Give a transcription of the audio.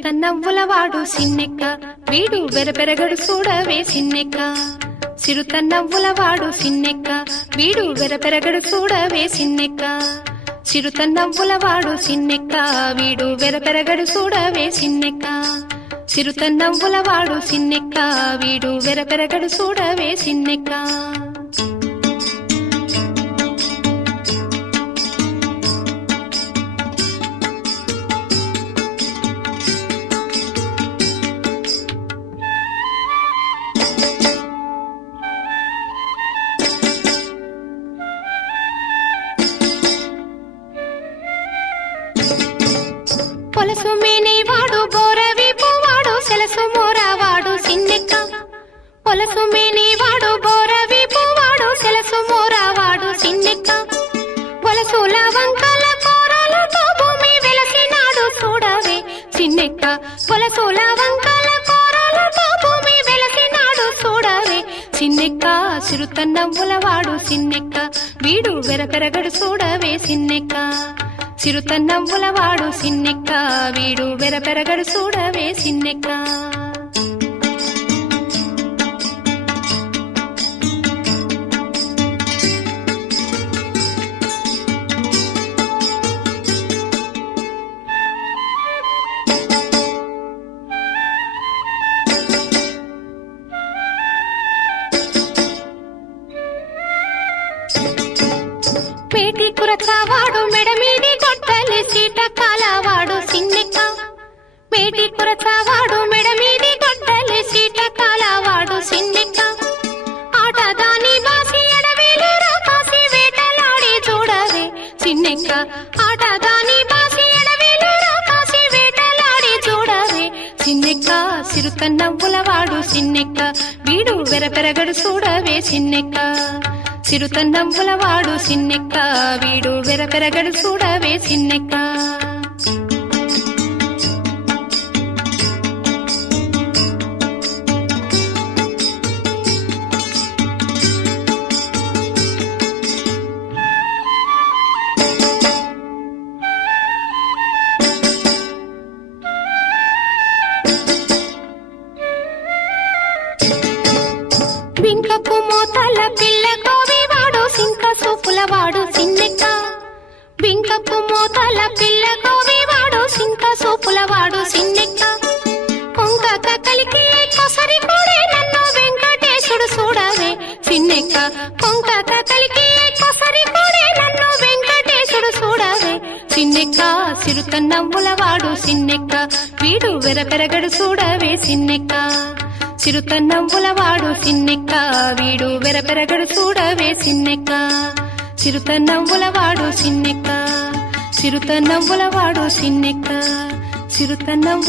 సిరుతన్నవ్వులవాడు సిన్నెక్క వీడు వెరపెరగడు చూడవే సిన్నెక్క. సిరుతన్నవ్వులవాడు సిన్నెక్క వీడు వెరపెరగడు చూడవే సిన్నెక్క. సిరుతన్నవ్వులవాడు సిన్నెక్క వీడు వెరపెరగడు చూడవే సిన్నెక్క. సిరుతన్నవ్వులవాడు సిన్నెక్క వీడు వెరపెరగడు చూడవే సిన్నెక్క. పొలసు మేనేవాడు బోరవీపువాడు సెలసు మోరవాడు సిన్నెక్క. పొలసు మేనేవాడు బోరవీపువాడు సెలసు మోరవాడు సిన్నెక్క. వలసుల వంకల కోరలతో భూమి వెలసినాడు చూడవే సిన్నెక్క. వలసుల వంకల కోరలతో భూమి వెలసినాడు చూడవే సిన్నెక్క. సిరుతన్నవ్వులవాడు సిన్నెక్క వీడు వెరపెరగడు చూడవే సిన్నెక్క. సిరుతన్నవ్వులవాడు సిన్నెక్క వీడు వెరపెరగడు చూడవే సిన్నెక్క. పేటి కురచవాడు మెడమీది గొడ్డలి సీట కాలవాడు సిన్నెక్క. పేటి కురచవాడు మెడమీది గొడ్డలి సీట కాలవాడు సిన్నెక్క. ఆటదాని బాసి ఎడవేలు రాకాసి వేటలాడి చూడవే సిన్నెక్క. ఆటదాని బాసి ఎడవేలు రాకాసి వేటలాడి చూడవే సిన్నెక్క. సిరుతన్నవ్వులవాడు సిన్నెక్క వీడు వెరపెరగడు చూడవే సిన్నెక్క. సిరుతన్నవ్వులవాడు సిన్నెక్క వీడు వెరపెరగడు చూడవే సిన్నెక్క. బింకపు మోతల పిల్ల కోవివాడు సింక సూపులవాడు సిన్నెక్క. బింకపు మోతల పిల్ల కోవివాడు సింక సూపులవాడు సిన్నెక్క. కొంక కక్కలికి కొసరి కూడే నన్ను వెంకటేశుడు చూడవే సిన్నెక్క. కొంక కక్కలికి కొసరి కూడే నన్ను వెంకటేశుడు చూడవే సిన్నెక్క. సిరుతన్నవ్వులవాడు సిన్నెక్క వీడు వెరపెరగడు చూడవే సిన్నెక్క. సిరుతన్నవ్వులవాడు సిన్నెక్క వీడు వెరపెరగడు చూడవే సిన్నెక్క. సిరుతన్నవ్వులవాడు సిన్నెక్క. సిరుతన్నవ్వులవాడు సిన్నెక్క. సిరుతన్నవ్వుల